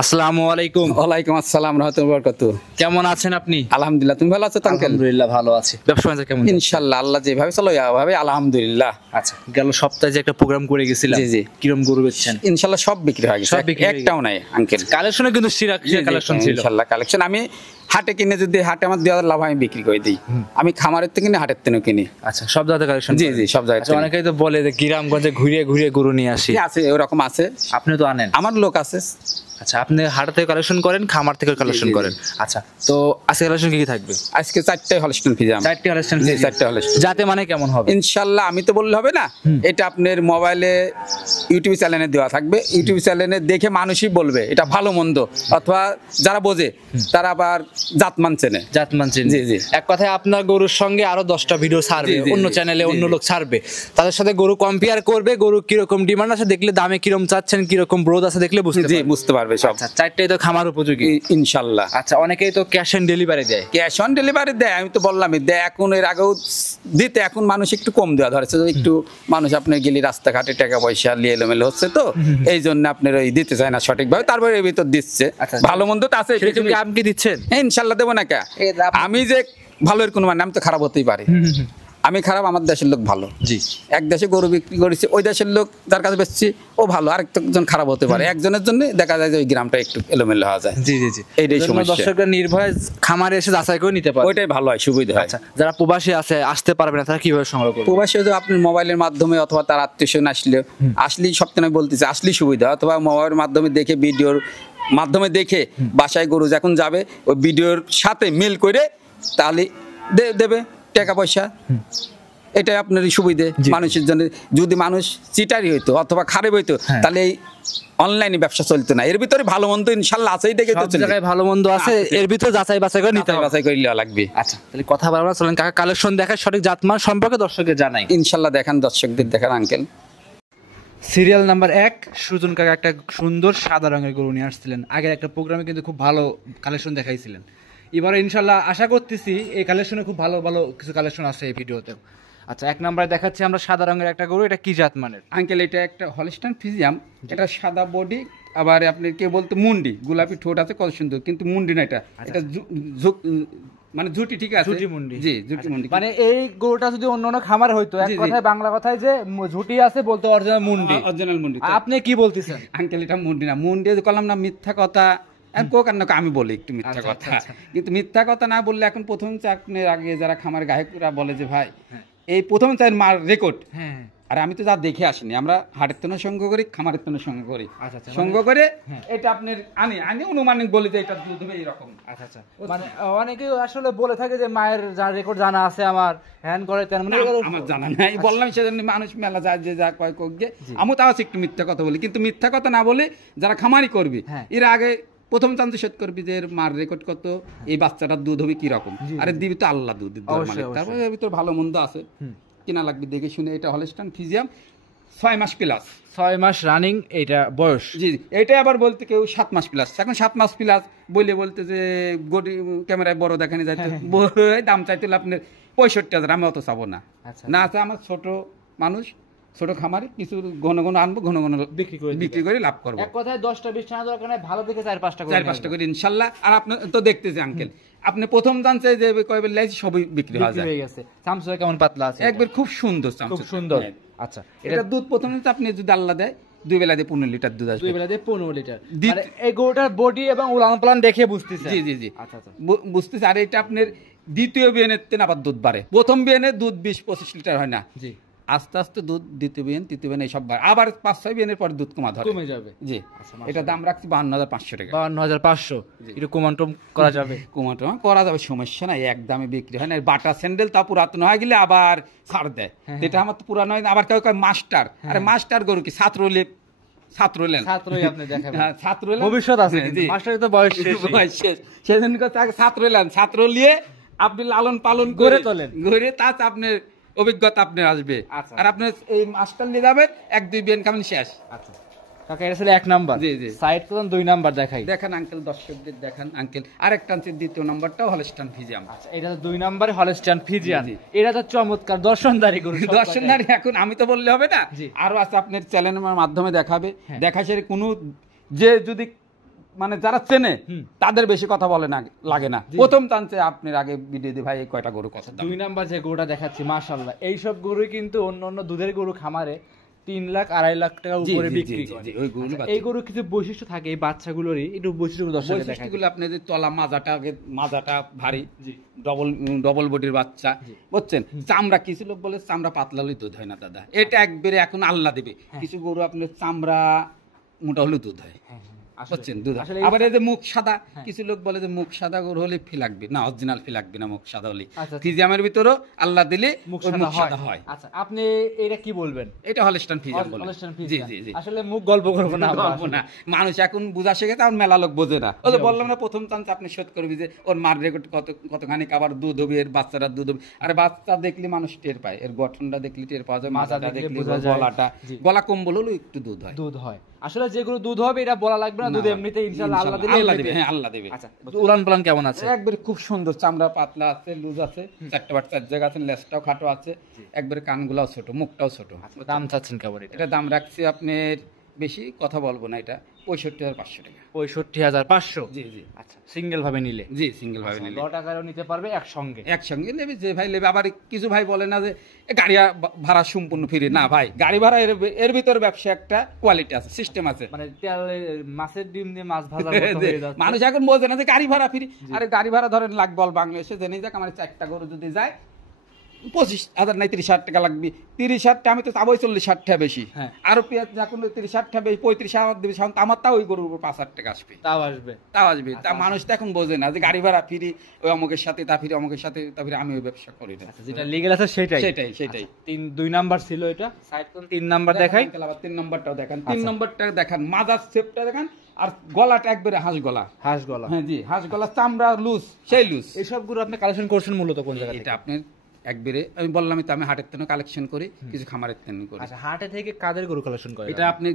আসসালামু আলাইকুম। ওয়ালাইকুম আসসালাম রাহমাতুল্লাহি ওয়া বারাকাতুহু। কেমন আছেন আপনি? আলহামদুলিল্লাহ, তুমি ভালো আছো আঙ্কেল? আলহামদুলিল্লাহ ভালো আছি। ব্যবসা বাণিজ্য কেমন? ইনশাআল্লাহ আল্লাহ যেভাবে চলো ওইভাবে আলহামদুলিল্লাহ। আচ্ছা, গেল সপ্তাহে যে একটা প্রোগ্রাম করে গেছিলাম, জি জি, কিরম গরু বেচছেন? ইনশাআল্লাহ সব বিক্রি হয়ে গেছে, একটাও নাই আঙ্কেল। কালেকশনে কিন্তু সিরা কালেকশন ছিল ইনশাআল্লাহ। কালেকশন আমি হাটে কিনে, যদি হাটে আমার 2000 লাভ আমি বিক্রি করে দিই। আমি খামারের থেকে কিনে, হাটের থেকে কিনি। আচ্ছা, সব জায়গায় কালেকশন? জি জি, সব জায়গায়। অনেকেই তো বলে যে গ্রামগঞ্জে ঘুরে ঘুরে গরু নিয়ে আসি। আছে, ওরকম আছে। আপনি তো আনেন? আমার লোক আছে। আচ্ছা, আপনি হাট থেকে কালেকশন করেন, খামার থেকে কালেকশন করেন। আচ্ছা, তো আজকে কালেকশন কি কি থাকবে? আজকে 4টাই হলস্টাইন ফ্রিজিয়ান। 4টি কালেকশন? জি, 4টা হলস্টাইন। যাতে মানে কেমন হবে? ইনশাআল্লাহ আমি তো বললে হবে না, এটা আপনার মোবাইলে ইউটিউব চ্যানেলে দেওয়া থাকবে। ইউটিউব চ্যানেলে দেখে মানুষই বলবে এটা ভালো মন্দ, অথবা যারা বোঝে তারা আবার জাতমান চেনে। জাতমান চেনে। জি জি। এক কথায় আপনার গরুর সঙ্গে আরো 10টা ভিডিও ছাড়বে, অন্য চ্যানেলে অন্য লোক ছাড়বে, তাদের সাথে গরু কম্পেয়ার করবে, গরু কিরকম ডিমান্ড আছে দেখলে, দামে কিরকম চাচ্ছেন, কিরকম গ্রোথ আছে দেখলে বুঝতে পারবে সব। আচ্ছা, 4টাই তো খামার উপযোগী ইনশাআল্লাহ। আচ্ছা, অনেকেই তো ক্যাশ অন ডেলিভারি দেয়। ক্যাশ অন ডেলিভারি দেয়, আমি তো বললামই দেয়। এখন এর আগেও দিতে, এখন মানুষ একটু কম দেওয়া ধরেছে। একটু মানুষ আপনার গেলি রাস্তাঘাটে টাকা পয়সা নিয়ে এলোমেলো হচ্ছে, তো এই জন্য আপনার ওই দিতে চায় না সঠিকভাবে, তারপরে এর ভিতর দিচ্ছে। ভালো মন্দ তো আছে, আপনি কি দিচ্ছেন? ইনশাআল্লাহ দেবো না কে। আমি যে ভালো এর কোনো মানে, আমি তো খারাপ হতেই পারি। আমি খারাপ, আমার দেশের লোক ভালো। জি, এক দেশে গরু বিক্রি করেছি, ওই দেশের লোক যার কাছে বেচছি ও ভালো, আরেকজন খারাপ হতে পারে। একজনের জন্য দেখা যায় যে ওই গ্রামটা একটু এলোমেলো হওয়া যায়। জি জি জি, এইটাই সমস্যা। দর্শকরা নির্ভয়ে খামারে এসে যাচাই করে নিতে পারে, ওইটাই ভালো হয়, সুবিধা হয়। আচ্ছা, যারা প্রবাসী আছে, আসতে পারবে না, তারা কিভাবে সংগ্রহ করবে? প্রবাসী যে আপনার মোবাইলের মাধ্যমে অথবা তার আত্মীয়স্বজন আসলেই সপ্তাহে আমি বলতেছি, আসলেই সুবিধা। অথবা মোবাইলের মাধ্যমে দেখে, ভিডিওর মাধ্যমে দেখে বাসায় গরু যখন যাবে ওই ভিডিওর সাথে মিল করে তাহলে দেবে টাকা পয়সা। এটাই আপনার সুবিধে মানুষের জন্য। যদি মানুষ চিটারি হইতো অথবা খারাপ হইতো, তাহলে এই অনলাইনে ব্যবসা চলতো না। এর ভিতরে ভালো মন্দ ইনশাআল্লাহ আছেই, দেখে তো জায়গায় ভালো মন্দ আছে, এর ভিতরে যাচাই বাছাই করে নিতে হবে, বাছাই করে নেওয়া লাগবে। আচ্ছা, তাহলে কথা বলবো, চলেন কাকা কালেকশন দেখায়, সঠিক জাতমান সম্পর্কে দর্শকদের জানাই। ইনশাআল্লাহ দেখান, দর্শকদের দেখান আঙ্কেল। সিরিয়াল নাম্বার 1, সুজন কাকা একটা সুন্দর সাদা রঙের গরু নিয়ে আসছিলেন। আগের একটা প্রোগ্রামে কিন্তু খুব ভালো কালেকশন দেখাইছিলেন। এবারে ইনশাআল্লাহ আশা করতেছি এই কালেকশনে খুব ভালো ভালো কিছু কালেকশন আছে এই ভিডিওতে। আচ্ছা, 1 নম্বরে দেখাচ্ছি আমরা সাদা রঙের একটা গরু। এটা কি জাত মানের আঙ্কেল? এটা একটা হলস্টাইন ফ্রিজিয়ান। এটা সাদা বডি, আবার আপনি কে বলতে মুন্ডি, গোলাপি ঠোঁট আছে, কত সুন্দর, কিন্তু মুন্ডি না। এটা মানে ঝুটি, ঠিক আছে, ঝুটি মুন্ডি। জি, ঝুটি মুন্ডি। মানে এই গরুটা যদি অন্য অন্য খামার হইতো, এক কথায় বাংলা কথায় যে ঝুটি আছে বলতে অরিজিনাল মুন্ডি। অরিজিনাল মুন্ডি। আপনি কি বলতেছেন আঙ্কেল? এটা মুন্ডি না, মুন্ডি করলাম না, মিথ্যা কথা। আমি বলি একটু মিথ্যা কথা, কিন্তু মিথ্যা কথা না বললে এখন প্রথম চাকনের আগে যারা খামার গায়করা বলে যে ভাই এই প্রথম চায়ের মার রেকর্ড। আর আমি তো যা দেখে আসিনি, আমরা হাটের তনে সংগ্রহ করি, খামারের তনে সংগ্রহ করি। সংগ্রহ করে এটা আপনার আনি অনুমানিক বলি যে এটা দুধ হবে এইরকম। আচ্ছা আচ্ছা, মানে অনেকে আসলে বলে থাকে যে মায়ের যা রেকর্ড জানা আছে আমার, হ্যান্ড করে তেমন আমার জানা নাই। বললাম সেজন্য মানুষ মেলা যায় যে যা কয় গে, আমি তাও একটু মিথ্যা কথা বলি, কিন্তু মিথ্যা কথা না বলে যারা খামারি করবি এর আগে প্রথম চান্স সেট করবি যে মার রেকর্ড কত, এই বাচ্চাটার দুধ হবে কিরকম। আরে দিবি তো আল্লাহ দুধ, তারপরে এর ভিতর ভালো মন্দ আছে, কিনা লাগবে দেখে শুনে। এটা হলস্টাইন ফ্রিজিয়ান, 6 মাস প্লাস। 6 মাস রানিং এটা বয়স। জি, এটা আবার বলতে কেউ 7 মাস প্লাস। এখন 7 মাস প্লাস বলতে যে ক্যামেরায় বড় দেখানি যায়, দাম চাইতে আপনার 65,000। আমি অত চাবো না। না আছে আমার ছোট মানুষ, ছোট খামারে কিছু ঘন ঘন আনবো, ঘন ঘন বিক্রি করে লাভ করবো। এক কথায় 10টা 20টা দরকার নাই, ভালো দেখে 4-5টা করে ইনশাল্লাহ। আর আপনি তো দেখতেছি আঙ্কেল, আপনি প্রথম জানছে যে কয়বার লাইছি সবই বিক্রি হয়ে গেছে। চামচা কেমন পাতলা আছে? একবার খুব সুন্দর, খুব সুন্দর। আচ্ছা, এটা দুধ প্রথমে আপনি যদি আল্লাহ দেয় 2 বেলা দিয়ে 15 লিটার দুধ আসবে। 2 বেলা দিয়ে 15 লিটার। মানে এই গরুটার বডি এবং উলান পালান দেখে বুঝতেছে। জি জি জি, আচ্ছা আচ্ছা, বুঝতেছে। আর এটা আপনার দ্বিতীয় বিয়ানের তেন আবার দুধ বাড়ে। প্রথম বিয়ানে দুধ 20-25 লিটার হয় না। জি, আস্তে আস্তে দুধ দ্বিতীয় বিয়ান, তৃতীয় বিয়ান এইসব বাড়ে। আবার 5-6 বিয়ানের পরে দুধ কমে যাবে। জি, এটা দাম রাখছি 52,500 টাকা। 52,500। এটা কমান্টম করা যাবে? কমান্টম করা যাবে, সমস্যা নাই। এক দামে বিক্রি হয় না। বাটা স্যান্ডেল তা পুরাতন হয়ে গেলে আবার ছাড় দেয়। এটা আমার তো পুরানো হয় না। আবার কেউ কয় মাস্টার। আরে মাস্টার গরু কি ছাত্রলে ভবিষ্যৎ আছে, সেজন্য ছাত্র লিয়ে আপনি লালন পালন করে তোলেন, ঘুরে তার আপনার অভিজ্ঞতা আপনার আসবে। আর আপনার এই মাস্টার নিয়ে যাবেন 1-2 বিয়ান কামিন শেষ। আচ্ছা কাকা, এটা ছিল 1 নাম্বার। জি জি, সাইড তো 2 নাম্বার দেখাই। দেখান আঙ্কেল, দর্শকদের দেখান আঙ্কেল। আরেকটা আছে, দ্বিতীয় নাম্বারটাও হলস্টাইন ফ্রিজিয়ান। আচ্ছা, এটা তো 2 নাম্বারে হলস্টাইন ফ্রিজিয়ান। এটা তো চমৎকার দর্শনদারি গরু। দর্শনদারি এখন আমি তো বললে হবে না, আরো আছে আপনার চ্যানেলের মাধ্যমে দেখাবে। দেখা সেরে কোনো যে যদি মানে যারা চেনে তাদের বেশি কথা বলে না, লাগে না। প্রথম টানছে আপনার আগে ভিডিও দিয়ে ভাই এই কয়টা গরু কথা। 2 নাম্বার যে গরুটা দেখাচ্ছি মাশাআল্লাহ, এইসব গরু কিন্তু অন্য দুধের গরু খামারে 3 লাখ 2.5 লাখ টাকা উপরে বিক্রি করে। এই গরু কিছু বৈশিষ্ট্য থাকে এই বাচ্চাগুলোরই, একটু বৈশিষ্ট্যগুলো দর্শকদের দেখাই। বৈশিষ্ট্যগুলো আপনি যে তলা মাজাটা ভারী, ডবল বডির বাচ্চা, বুঝছেন? চামড়া কিছু লোক বলে চামড়া পাতলা হলে দুধ হয় না দাদা, এটা একবারে এখন আল্লাহ দেবে। কিছু গরু আপনার চামড়া মোটা হলে দুধ হয়, বুঝছেন? দুধ আবার এই যে মুখ সাদা, কিছু লোক বলে যে মুখ সাদা গরু হলে ফি লাগবে না, অরিজিনাল ফি লাগবে না মুখ সাদা হলে। ফিজিয়ামের ভিতরেও আল্লাহ দিলে মুখ সাদা হয়। আচ্ছা, আপনি এটা কি বলবেন? এটা হলস্টাইন ফিজিয়াম বলে। জি জি জি। আসলে মুখ গল্প করব না, গল্প না, মানুষ এখন বুঝা শিখে, তার মেলা লোক বোঝে না। ওই যে বললাম না প্রথম চান্স আপনি শোধ করবি যে ওর মার রেকর্ড কতখানি, আবার দুধ হবে, এর বাচ্চারা দুধ হবে। আরে বাচ্চা দেখলে মানুষ টের পায়, এর গঠনটা দেখলে টের পাওয়া যায়, মাথাটা দেখলে, গলাটা, গলা কম্বল হলো একটু দুধ হয়। আসলে যেগুলো দুধ হবে এটা বলা লাগবে না, দুধ এমনিতে ইনশাআল্লাহ আল্লাহ দিবে। হ্যাঁ, আল্লাহ দিবে। আচ্ছা, উলান পালান কেমন আছে? একবারে খুব সুন্দর, চামড়া পাতলা আছে, লুজ আছে, 4 জায়গা আছে, লেজটাও খাটো আছে, একবারে কানগুলাও ছোট, মুখটাও ছোট। দাম চাচ্ছেন কেমন এটা? দাম রাখছি আপনার, বেশি কথা বলবো না, এটা 65,500 টাকা। 65,500? জি জি। আচ্ছা, সিঙ্গেল ভাবে নিলে? জি, সিঙ্গেল ভাবে নিলে 10 টাকারও নিতে পারবে একসঙ্গে নেবে যে ভাই নেবে। আবার কিছু ভাই বলে না যে গাড়ি ভাড়া সম্পূর্ণ ফ্রি, না ভাই, গাড়ি ভাড়া এর ভিতরে ব্যবসা একটা কোয়ালিটি আছে, সিস্টেম আছে। মানে মাছের ডিম দিয়ে মাছ ভাজা হয়ে যাচ্ছে। মানুষ এখন বোঝে না যে গাড়ি ভাড়া ফ্রি। আরে গাড়ি ভাড়া ধরেন লাগবে অল বাংলাদেশে, জেনে যাক আমার 4টা গরু যদি যায় 25,000 নাই 30,000 টাকা লাগবে। 30,000 টাকা আমি তো চাবো 40,000 টাকা বেশি, আরো পেঁয়াজ যখন 30,000 টাকা বেশি 35,000 দেবে, আমার তাও ওই গরুর উপর 5,000 টাকা আসবে, তাও আসবে। তা মানুষ তো এখন বোঝে না যে গাড়ি ভাড়া ফ্রি, ওই অমুকের সাথে তা ফ্রি, অমুকের সাথে তা ফ্রি, আমি ওই ব্যবসা করি না। যেটা লিগ্যাল আছে সেটাই। 2 নাম্বার ছিল এটা, সাইড কোন 3 নাম্বার দেখাই। 3 নাম্বারটাও দেখান, 3 নাম্বারটা দেখান, মাজার শেপটা দেখান, আর গলাটা একবারে হাঁস গলা। হ্যাঁ জি, হাঁস গলা, চামড়া লুজ, সেই লুজ। এইসব গরু আপনি কালেকশন করছেন মূলত কোন জায়গা থেকে? এটা আপনি একবারে আমি বললামই তো, আমি হাটের থেকে কালেকশন করি, কিছু খামারের থেকে করি। আচ্ছা, হাটে থেকে কাদের গরু কালেকশন করেন? এটা আপনি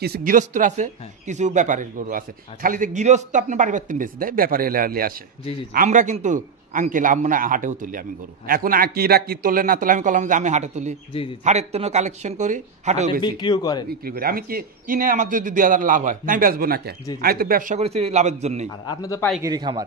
কিছু গৃহস্থ আছে, কিছু ব্যাপারীর গরু আছে। খালি যে গৃহস্থ আপনি বাড়ি বাড়তেন বেশি দেয়, ব্যাপারী এলে আসে। আমরা কিন্তু আঙ্কেল আমরা হাটেও তুলি আমি গরু। এখন কি তোলে না তোলে, আমি বললাম যে আমি হাটে তুলি, হাটের থেকে কালেকশন করি, হাটেও বিক্রি করি। আমি কি কিনে আমার যদি 2,000 লাভ হয়, আমি বেচবো না কে? আমি তো ব্যবসা করেছি লাভের জন্যই। আপনি তো পাইকারি খামার।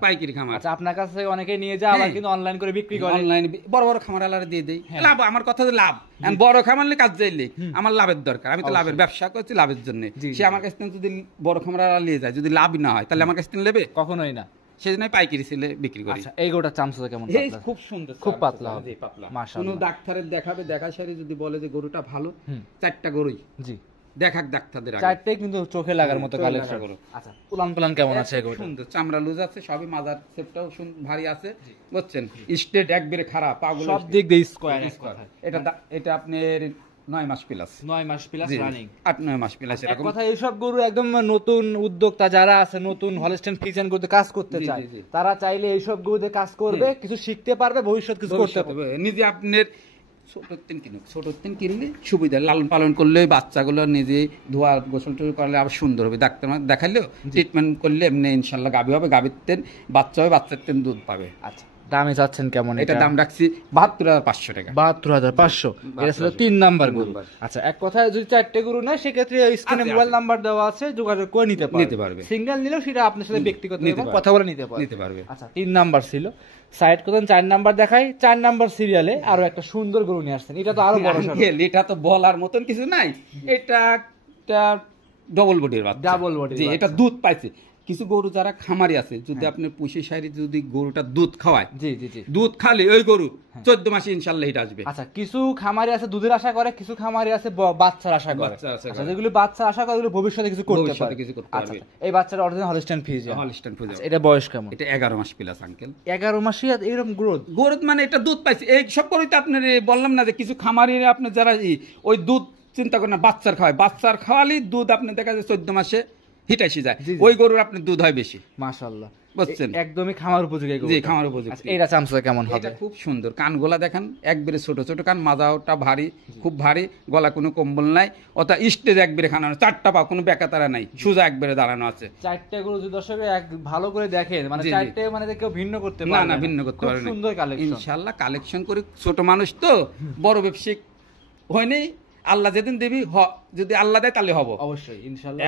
আচ্ছা, আপনার কাছে অনেকে নিয়ে যায়, আবার কিন্তু অনলাইন করে বিক্রি করে। অনলাইন বড় বড় খামার আলাদা দিয়ে দেই, লাভ। আমার কথা যে লাভ, বড় খামার কাজ যাইলে আমার লাভের দরকার, আমি তো লাভের ব্যবসা করছি লাভের জন্য। সে আমার কাছ থেকে যদি বড় খামার নিয়ে যায়, যদি লাভ না হয়, তাহলে আমার কাছ থেকে নেবে? কখনোই না। সেজন্য পাইকারি ছেলে বিক্রি করি। আচ্ছা, এই গরুটার চামচা কেমন? খুব সুন্দর, খুব পাতলা হবে, মাশাআল্লাহ। কোন ডাক্তারের দেখাবে, দেখা সারি যদি বলে যে গরুটা ভালো, 4টা গরুই দেখাক ডাক্তারদের আগে, 4টাই কিন্তু চোখে লাগার মতো কালেকশন। আচ্ছা, উলান পালান কেমন আছে? গরুটা সুন্দর, চামড়া লুজ আছে, সবই মাজার শেপটাও ভারী আছে, বুঝছেন? স্টেট একবারে খারাপ, পাগুলো সব দিক দিয়ে স্কয়ার। এটা আপনার 9 মাস প্লাস, 9 মাস প্লাস রানিং, 8-9 মাস প্লাস এরকম। কথা এইসব গরু একদম নতুন উদ্যোক্তা যারা আছে, নতুন হলস্টাইন ফ্রিজিয়ান গরুতে কাজ করতে চায়, তারা চাইলে এইসব গরুতে কাজ করবে, কিছু শিখতে পারবে, ভবিষ্যৎ কিছু করতে পারবে। নিজে আপনার ছোট কিনলে সুবিধা, লালন পালন করলে বাচ্চাগুলো নিজে ধোয়া গোসল করলে আবার সুন্দর হবে, ডাক্তার দেখালেও ট্রিটমেন্ট করলে এমনি ইনশাল্লাহ গাভী হবে, গাভীর তেন বাচ্চা হবে, বাচ্চার তেন দুধ পাবে। আচ্ছা, দামে চাচ্ছেন কেমন? এটা দাম রাখছি 72,500 টাকা। 72,500। এটা ছিল 3 নাম্বার গরু। আচ্ছা, এক কথায় যদি 4টে গরু নেয়, সেক্ষেত্রে স্ক্রিনে মোবাইল নাম্বার দেওয়া আছে, যোগাযোগ করে নিতে পারবে। সিঙ্গেল নিলেও সেটা আপনার সাথে ব্যক্তিগত কথা বলে নিতে পারবে। আচ্ছা, 3 নাম্বার ছিল, সাইড কোন 4 নাম্বার দেখাই। 4 নাম্বার সিরিয়ালে আরো একটা সুন্দর গরু নিয়ে আসছেন, এটা তো আরো বড় সরো। এটা তো বলার মতন কিছু নাই, এটা ডবল বডির বাচ্চা, এটা দুধ পাইছে। কিছু গরু যারা খামারি আছে, যদি আপনার পুষি সারি যদি গরুটা দুধ খাওয়ায়, দুধ খালি ওই গরু 14 মাসে ইনশাআল্লাহ এটা আসবে। আচ্ছা, কিছু খামারি আছে দুধের আশা করে, কিছু খামারি আছে বাচ্চার আশা করে। যেগুলো বাচ্চা আশা করে, ওগুলো ভবিষ্যতে কিছু করতে পারবে। এই বাচ্চার অরিজিনাল হলস্টাইন ফ্রিজিয়ান। এটা বয়স কেমন? এটা 11 মাস প্লাস আঙ্কেল। 11 মাসই এরকম গ্রোথ মানে এটা দুধ পাইছে। এই সব গরুতে আপনার বললাম না যে কিছু খামারি আপনার যারা ওই দুধ চিন্তা করেন না, বাচ্চার খাওয়ালে দুধ আপনি দেখা যায় 14 মাসে হিট আসি যায়, ওই গরুর আপনার দুধ হয় বেশি। মাশাআল্লাহ, বুঝছেন? একদমই খামার উপযোগী গরু। জি, খামার উপযোগী। এটা চামচা কেমন হবে? এটা খুব সুন্দর, কানগোলা দেখেন একবারে ছোট ছোট কান, মাজাটা ভারী, খুব ভারী, গলা কোনো কম্বল নাই, অথবা স্টেজ একবারে খানানো, 4টা পা, কোনো বেকাতারা নাই, সোজা একবারে দাঁড়ানো আছে। 4টে গরু যদি দর্শক ভালো করে দেখেন, মানে 4টে মানে কেউ ভিন্ন করতে পারবে না, ভিন্ন করতে পারবে না। সুন্দর কালেকশন, ইনশাআল্লাহ কালেকশন করি। ছোট মানুষ তো, বড় ব্যবসায়িক হয়নি, আল্লাহ যেদিন দেবি, যদি আল্লাহ দেয় তাহলে হবো অবশ্যই ইনশাআল্লাহ।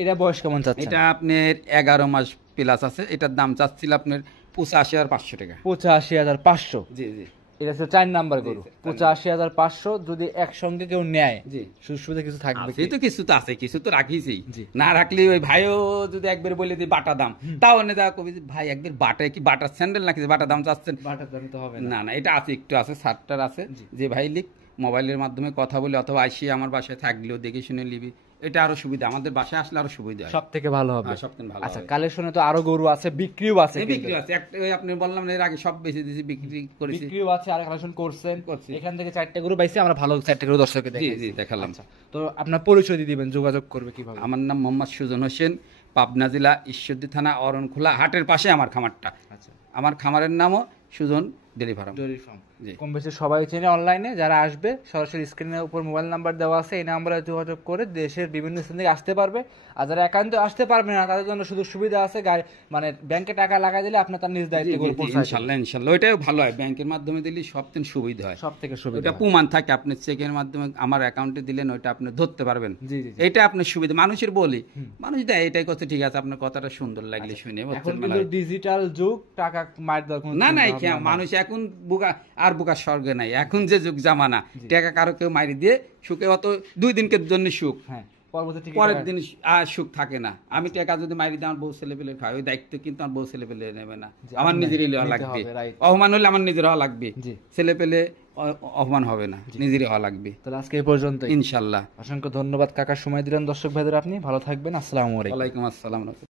এটা বয়স কেমন চাচ্ছেন? এটা আপনার 11 মাস প্লাস আছে। এটার দাম চাচ্ছিল আপনার 85,500 টাকা। 85,500। জি জি এটা হচ্ছে 4 নাম্বার গরু। জি, 85,500 যদি একসঙ্গে কেউ নেয়, জি। সুযোগ সুবিধা কিছু থাকবে আছে কি? তো, কিছু তো আছে, কিছু তো রাখিছি। জি। না রাখলে ওই ভাইও যদি একবার বলে দিই বাটা দাম, তাও এনে দেওয়া কবি ভাই একবার বাটায় কি বাটার স্যান্ডেল নাকি যে বাটা দাম চাচ্ছেন? বাটার দামে তো হবে না। না না, এটা আছে, একটু আছে, সারটার আছে। যে ভাই লিখ মোবাইলের মাধ্যমে কথা বলে অথবা আসিয়ে আমার বাসায় থাকলেও দেখে শুনে নিবি, এটা আরো সুবিধা, আমাদের বাসায় আসলে আরো সুবিধা হয়। সব থেকে ভালো হবে। হ্যাঁ, সবথেকে ভালো আচ্ছা, হবে। কালেকশনে তো আরো গরু আছে, বিক্রিও আছে এই কিন্তু। বিক্রি আছে একটা, ওই আপনি বললাম না এর আগে সব বেশি দিয়েছি, বিক্রি করেছি। বিক্রিও আছে আর কালেকশন করছেন। করছি। এখান থেকে 4টা গরু পাইছি আমরা, ভালো 4টা গরু দর্শককে জি দেখাই। জি দেখালাম। আচ্ছা, তো আপনার পরিচয় দিয়ে দিবেন, যোগাযোগ করবে কিভাবে? আমার নাম মোহাম্মদ সুজন হোসেন, পাবনা জেলা ঈশ্বরদী থানা অরণখোলা হাটের পাশে আমার খামারটা। আচ্ছা, আমার খামারের নামও Sujon dairy farm. Dairy farm. জি। কম বেশি সবাই চেনে অনলাইনে, যারা আসবে সরাসরি স্ক্রিনের উপর মোবাইল নাম্বার দেওয়া আছে, এই নাম্বারে যোগাযোগ করে দেশের বিভিন্ন স্থান থেকে আসতে পারবে। আর যারা একান্ত আসতে পারবে না তাদের জন্য শুধু সুবিধা আছে, গাড়ি মানে ব্যাংকে টাকা লাগাই দিলে আপনি তার নিজ দায়িত্বে করে পৌঁছায়। ইনশাল্লাহ ইনশাল্লাহ, ওইটাও ভালো হয়, ব্যাংকের মাধ্যমে দিলে সবথেকে সুবিধা হয়। সব থেকে সুবিধা ওটা হয়। প্রমাণ থাকে, আপনি চেকের মাধ্যমে আমার অ্যাকাউন্টে দিলেন, ওইটা আপনি ধরতে পারবেন। জি জি জি। এটা আপনার সুবিধা। মানুষের বলি, মানুষ দেয় এটাই কথা, ঠিক আছে আপনার কথাটা সুন্দর লাগলে শুনে এখন বুঝছেন কিন্তু মেলায়। ডিজিটাল যুগ, টাকা মার দেওয়ার কোনো না না, চিন্তা ভাবনা নাই। মানুষ এখন বুকা আর বুকার স্বর্গে নাই, এখন যে যুগ জামানা, টাকা কারো কেউ মারি দিয়ে সুখে অত 2 দিনের জন্য সুখ, হ্যাঁ, পরবর্তী থেকে পরের দিন আর সুখ থাকে না। আমি টাকা যদি মারি দিয়ে আমার বউ ছেলে পেলে খাই, ওই দায়িত্ব কিন্তু আমার বউ ছেলে পেলে নেবে না, জি, আমার আপনার নিজেরই হওয়া নিতে লাগবে। হবে, right। অপমান হলে আমার নিজের হওয়া লাগবে, জি। ছেলে পেলে অপমান হবে না, নিজেরই হওয়া লাগবে তাহলে আজকে এই পর্যন্ত। ইনশাল্লাহ। অসংখ্য ধন্যবাদ কাকা, সময় দিলেন দর্শক ভাইদের। আপনি ভালো থাকবেন। আসসালামু আলাইকুম। ওয়ালাইকুম আসসালাম।